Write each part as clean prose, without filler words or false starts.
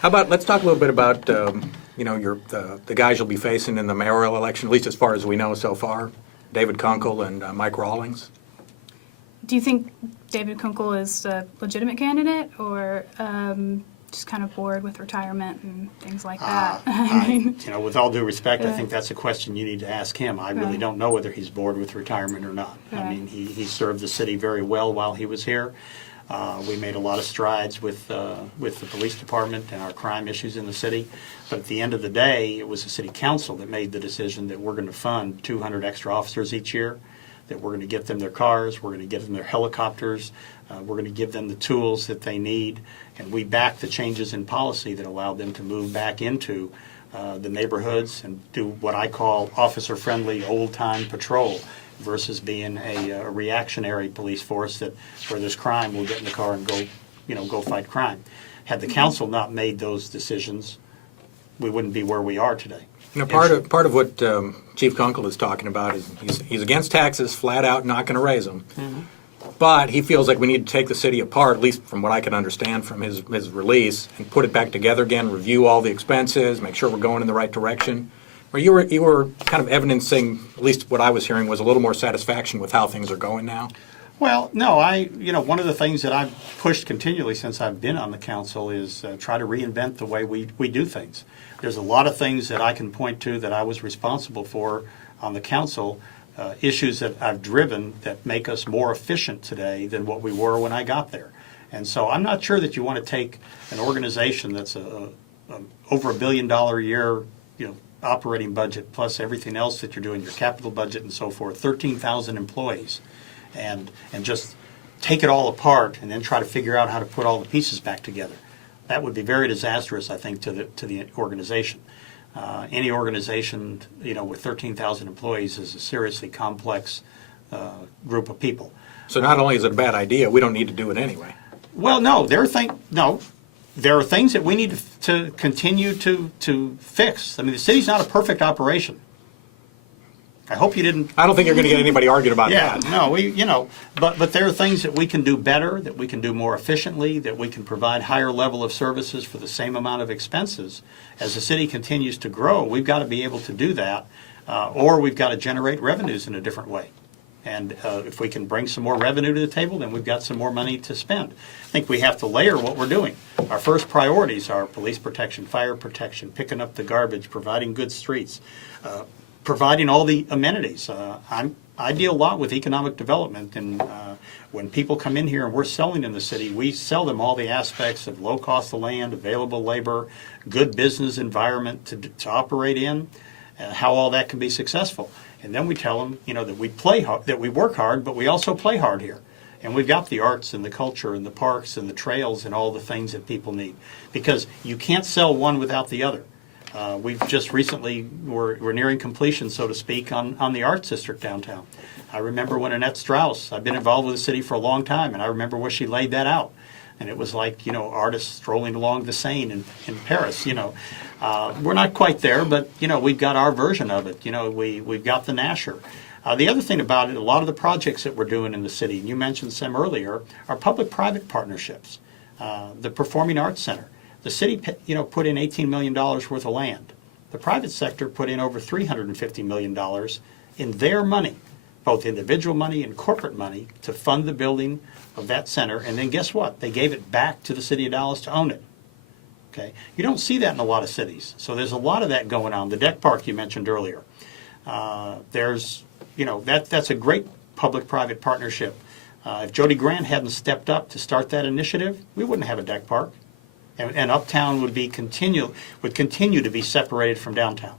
How about, let's talk a little bit about, the guys you'll be facing in the mayoral election, at least as far as we know so far, David Kunkle and Mike Rawlings. Do you think David Kunkle is a legitimate candidate, or just kind of bored with retirement and things like that? With all due respect, I think that's a question you need to ask him. I really don't know whether he's bored with retirement or not. Right. I mean, he served the city very well while he was here. We made a lot of strides with the police department and our crime issues in the city. But at the end of the day, it was the city council that made the decision that we're going to fund 200 extra officers each year, that we're going to get them their cars, we're going to give them their helicopters, we're going to give them the tools that they need, and we back the changes in policy that allowed them to move back into the neighborhoods and do what I call officer-friendly old-time patrol versus being a reactionary police force that where there's crime, we'll get in the car and go fight crime. Had the council not made those decisions, we wouldn't be where we are today. Part of what Chief Kunkle is talking about is he's against taxes, flat out not going to raise them. Mm-hmm. But he feels like we need to take the city apart, at least from what I can understand from his release, and put it back together again, review all the expenses, make sure we're going in the right direction. Or you were kind of evidencing, at least what I was hearing, was a little more satisfaction with how things are going now. Well, no, one of the things that I've pushed continually since I've been on the council is try to reinvent the way we do things. There's a lot of things that I can point to that I was responsible for on the council, issues that I've driven that make us more efficient today than what we were when I got there. And so I'm not sure that you want to take an organization that's over $1 billion a year, operating budget plus everything else that you're doing, your capital budget and so forth, 13,000 employees, and just take it all apart and then try to figure out how to put all the pieces back together. That would be very disastrous, I think, to the organization. Any organization, with 13,000 employees is a seriously complex group of people. So not only is it a bad idea, we don't need to do it anyway. Well, no, there are things that we need to continue to fix. I mean, the city's not a perfect operation. I hope you didn't. I don't think you're going to get anybody arguing about that. Yeah, no, but there are things that we can do better, that we can do more efficiently, that we can provide higher level of services for the same amount of expenses. As the city continues to grow, we've got to be able to do that, or we've got to generate revenues in a different way. And if we can bring some more revenue to the table, then we've got some more money to spend. I think we have to layer what we're doing. Our first priorities are police protection, fire protection, picking up the garbage, providing good streets, providing all the amenities. I deal a lot with economic development, and when people come in here and we're selling in the city, we sell them all the aspects of low cost of land, available labor, good business environment to operate in, how all that can be successful. And then we tell them, that we play hard, that we work hard, but we also play hard here. And we've got the arts and the culture and the parks and the trails and all the things that people need, because you can't sell one without the other. We've just recently, we're nearing completion, so to speak, on the Arts District downtown. I remember when Annette Strauss, I've been involved with the city for a long time, and I remember where she laid that out. And it was like, artists strolling along the Seine in Paris, We're not quite there, but, we've got our version of it. We've got the Nasher. The other thing about it, a lot of the projects that we're doing in the city, and you mentioned some earlier, are public-private partnerships. The Performing Arts Center. The city, put in $18 million worth of land. The private sector put in over $350 million in their money, both individual money and corporate money, to fund the building of that center. And then guess what? They gave it back to the city of Dallas to own it. Okay, you don't see that in a lot of cities. So there's a lot of that going on. The deck park you mentioned earlier. There's, that's a great public-private partnership. If Jody Grant hadn't stepped up to start that initiative, we wouldn't have a deck park. And Uptown would continue to be separated from downtown.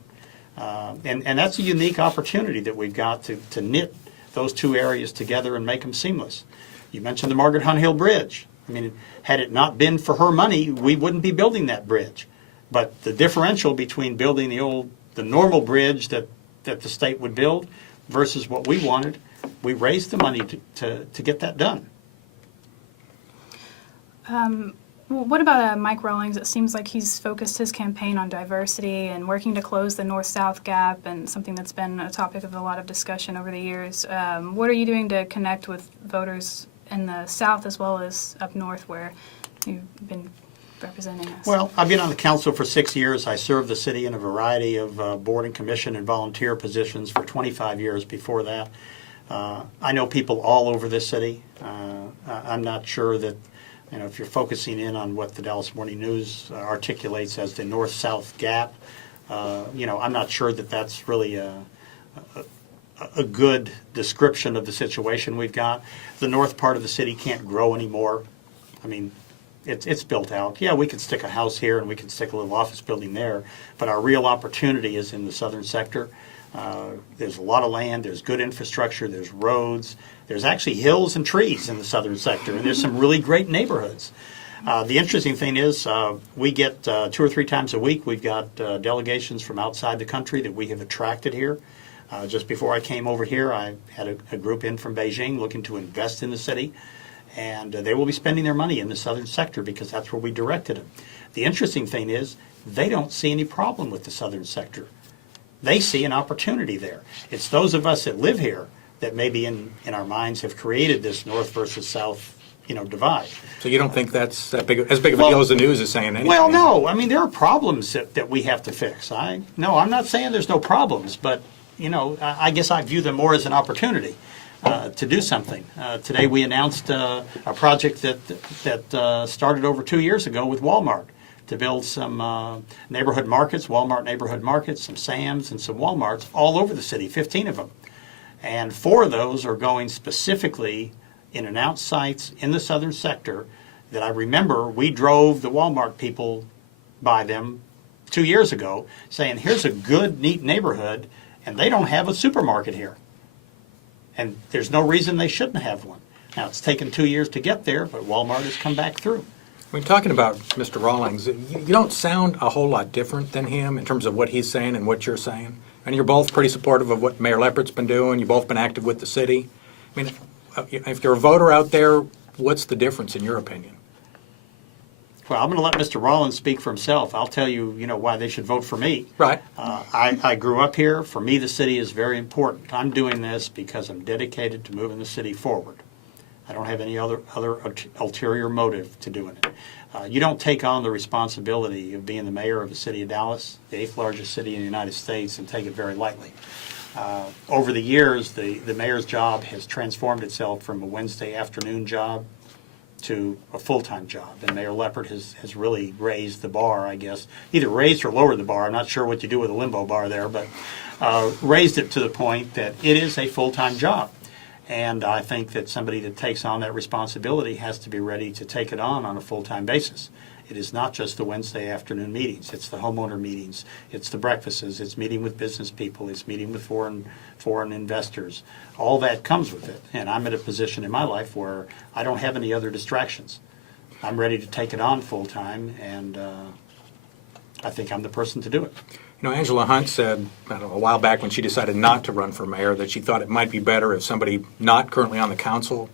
And that's a unique opportunity that we've got to knit those two areas together and make them seamless. You mentioned the Margaret Hunt Hill Bridge. I mean, had it not been for her money, we wouldn't be building that bridge. But the differential between building the normal bridge that the state would build versus what we wanted, we raised the money to get that done. Well, what about Mike Rawlings? It seems like he's focused his campaign on diversity and working to close the north-south gap, and something that's been a topic of a lot of discussion over the years. What are you doing to connect with voters in the south as well as up north, where you've been representing us. Well, I've been on the council for 6 years. I served the city in a variety of board and commission and volunteer positions for 25 years before that. I know people all over this city. I'm not sure that, if you're focusing in on what the Dallas Morning News articulates as the north-south gap, I'm not sure that that's really a good description of the situation we've got. The north part of the city can't grow anymore. I mean, it's built out. Yeah, we could stick a house here and we could stick a little office building there, but our real opportunity is in the southern sector. There's a lot of land, there's good infrastructure, there's roads, there's actually hills and trees in the southern sector, and there's some really great neighborhoods. The interesting thing is we get 2 or 3 times a week, we've got delegations from outside the country that we have attracted here. Just before I came over here, I had a group in from Beijing looking to invest in the city, and they will be spending their money in the southern sector because that's where we directed them. The interesting thing is they don't see any problem with the southern sector. They see an opportunity there. It's those of us that live here that maybe in our minds have created this north versus south, divide. So you don't think that's as big of a deal as the news is saying? Anyway? Well, no. I mean, there are problems that we have to fix. I'm not saying there's no problems, but I guess I view them more as an opportunity to do something. Today we announced a project that started over 2 years ago with Walmart to build some neighborhood markets, Walmart neighborhood markets, some Sam's and some Walmarts all over the city, 15 of them. And 4 of those are going specifically in announced sites in the southern sector that I remember we drove the Walmart people by them 2 years ago saying, here's a good, neat neighborhood, and they don't have a supermarket here. And there's no reason they shouldn't have one. Now, it's taken 2 years to get there, but Walmart has come back through. When talking about Mr. Rawlings, you don't sound a whole lot different than him in terms of what he's saying and what you're saying. And you're both pretty supportive of what Mayor Leppert's been doing. You've both been active with the city. I mean, if you're a voter out there, what's the difference in your opinion? Well, I'm going to let Mr. Rawlings speak for himself. I'll tell you, why they should vote for me. Right. I grew up here. For me, the city is very important. I'm doing this because I'm dedicated to moving the city forward. I don't have any other ulterior motive to doing it. You don't take on the responsibility of being the mayor of the city of Dallas, the 8th largest city in the United States, and take it very lightly. Over the years, the mayor's job has transformed itself from a Wednesday afternoon job to a full-time job. And Mayor Leppert has really raised the bar, I guess. Either raised or lowered the bar. I'm not sure what you do with a limbo bar there, but raised it to the point that it is a full-time job. And I think that somebody that takes on that responsibility has to be ready to take it on a full-time basis. It is not just the Wednesday afternoon meetings. It's the homeowner meetings. It's the breakfasts. It's meeting with business people. It's meeting with foreign investors. All that comes with it. And I'm at a position in my life where I don't have any other distractions. I'm ready to take it on full-time, and I think I'm the person to do it. Angela Hunt said, I don't know, a while back when she decided not to run for mayor, that she thought it might be better if somebody not currently on the council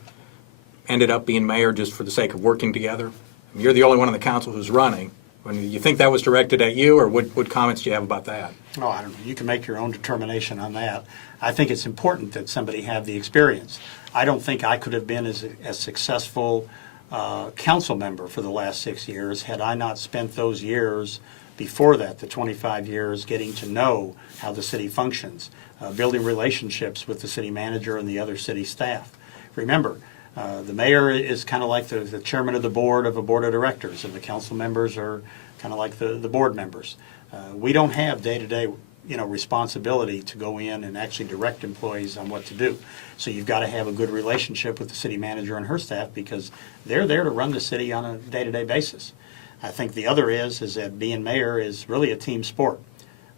ended up being mayor just for the sake of working together. I mean, you're the only one on the council who's running. When you think that was directed at you, or what comments do you have about that? Oh, I don't know. You can make your own determination on that. I think it's important that somebody have the experience. I don't think I could have been as successful council member for the last 6 years had I not spent those years before that, the 25 years, getting to know how the city functions, building relationships with the city manager and the other city staff. Remember, the mayor is kind of like the chairman of the board of a board of directors, and the council members are kind of like the board members. We don't have day-to-day responsibility to go in and actually direct employees on what to do. So you've got to have a good relationship with the city manager and her staff because they're there to run the city on a day-to-day basis. I think the other is that being mayor is really a team sport.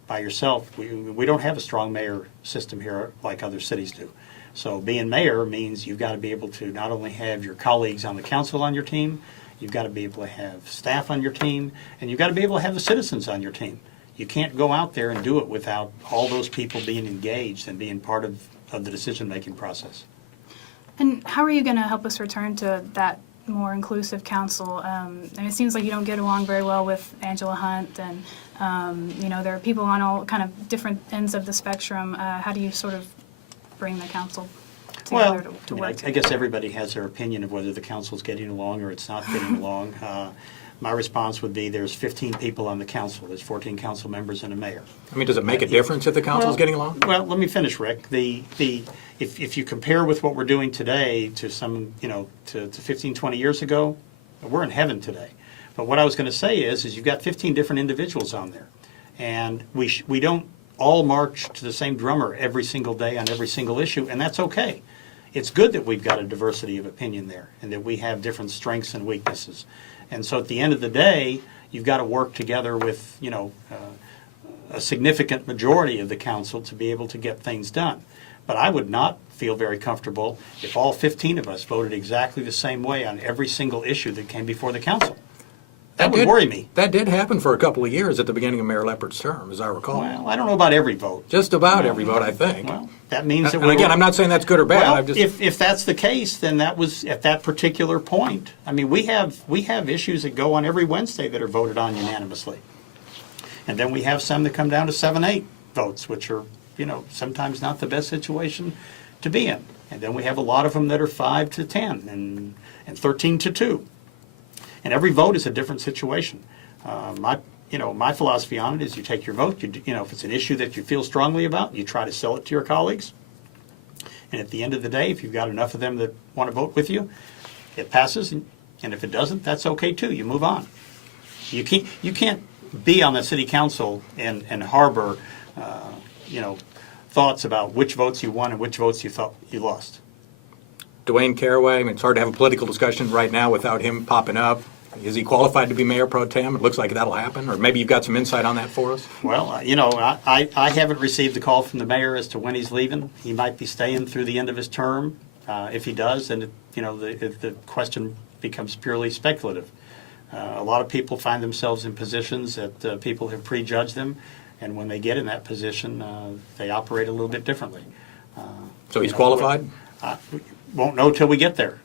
By yourself, we don't have a strong mayor system here like other cities do. So being mayor means you've got to be able to not only have your colleagues on the council on your team, you've got to be able to have staff on your team, and you've got to be able to have the citizens on your team. You can't go out there and do it without all those people being engaged and being part of the decision-making process. And how are you going to help us return to that more inclusive council? And it seems like you don't get along very well with Angela Hunt, and there are people on all kind of different ends of the spectrum. How do you sort of bring the council together to work together? I guess everybody has their opinion of whether the council's getting along or it's not getting along. my response would be there's 15 people on the council. There's 14 council members and a mayor. I mean, does it make a difference if the council's getting along? Well, let me finish, Rick. If you compare with what we're doing today to some, to 15, 20 years ago, we're in heaven today. But what I was going to say is you've got 15 different individuals on there. And we don't all march to the same drummer every single day on every single issue, and that's okay. It's good that we've got a diversity of opinion there and that we have different strengths and weaknesses. And so at the end of the day, you've got to work together with, a significant majority of the council to be able to get things done. But I would not feel very comfortable if all 15 of us voted exactly the same way on every single issue that came before the council. That would worry me. That did happen for a couple of years at the beginning of Mayor Leppert's term, as I recall. Well, I don't know about every vote. Just about every vote, I think. Well, that means that And again, I'm not saying that's good or bad. Well, I'm just, if that's the case, then that was at that particular point. I mean, we have issues that go on every Wednesday that are voted on unanimously. And then we have some that come down to 7-8 votes, which are, sometimes not the best situation to be in. And then we have a lot of them that are 5-10 and 13-2. And every vote is a different situation. My philosophy on it is you take your vote, if it's an issue that you feel strongly about, you try to sell it to your colleagues. And at the end of the day, if you've got enough of them that want to vote with you, it passes. And if it doesn't, that's okay too. You move on. You can't be on the city council and harbor, thoughts about which votes you won and which votes you thought you lost. Dwaine Caraway, I mean, it's hard to have a political discussion right now without him popping up. Is he qualified to be Mayor Pro Tem? It looks like that'll happen. Or maybe you've got some insight on that for us? Well, I haven't received the call from the mayor as to when he's leaving. He might be staying through the end of his term. If he does, then the question becomes purely speculative. A lot of people find themselves in positions that people have prejudged them, and when they get in that position, they operate a little bit differently. So he's qualified? Won't know till we get there.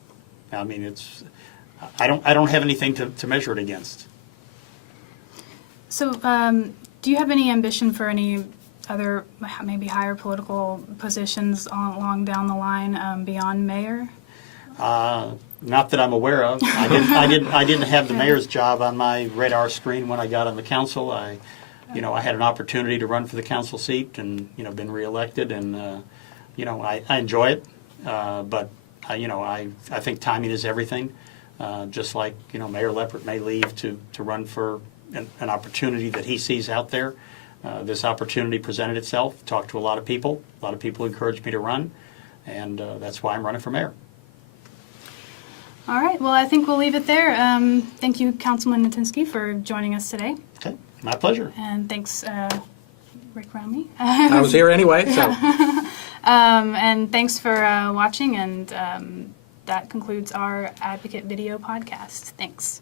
I mean, I don't have anything to measure it against. So, do you have any ambition for any other, maybe higher political positions along down the line beyond mayor? Not that I'm aware of. I didn't have the mayor's job on my radar screen when I got on the council. I had an opportunity to run for the council seat and been reelected, and I enjoy it. But I think timing is everything. Just like Mayor Leppert may leave to run for an opportunity that he sees out there. This opportunity presented itself. Talked to a lot of people. A lot of people encouraged me to run, and that's why I'm running for mayor. All right. Well, I think we'll leave it there. Thank you, Councilman Natinsky, for joining us today. Okay, my pleasure. And thanks, Rick Wamre. I was here anyway, so. And thanks for watching, and that concludes our Advocate video podcast. Thanks.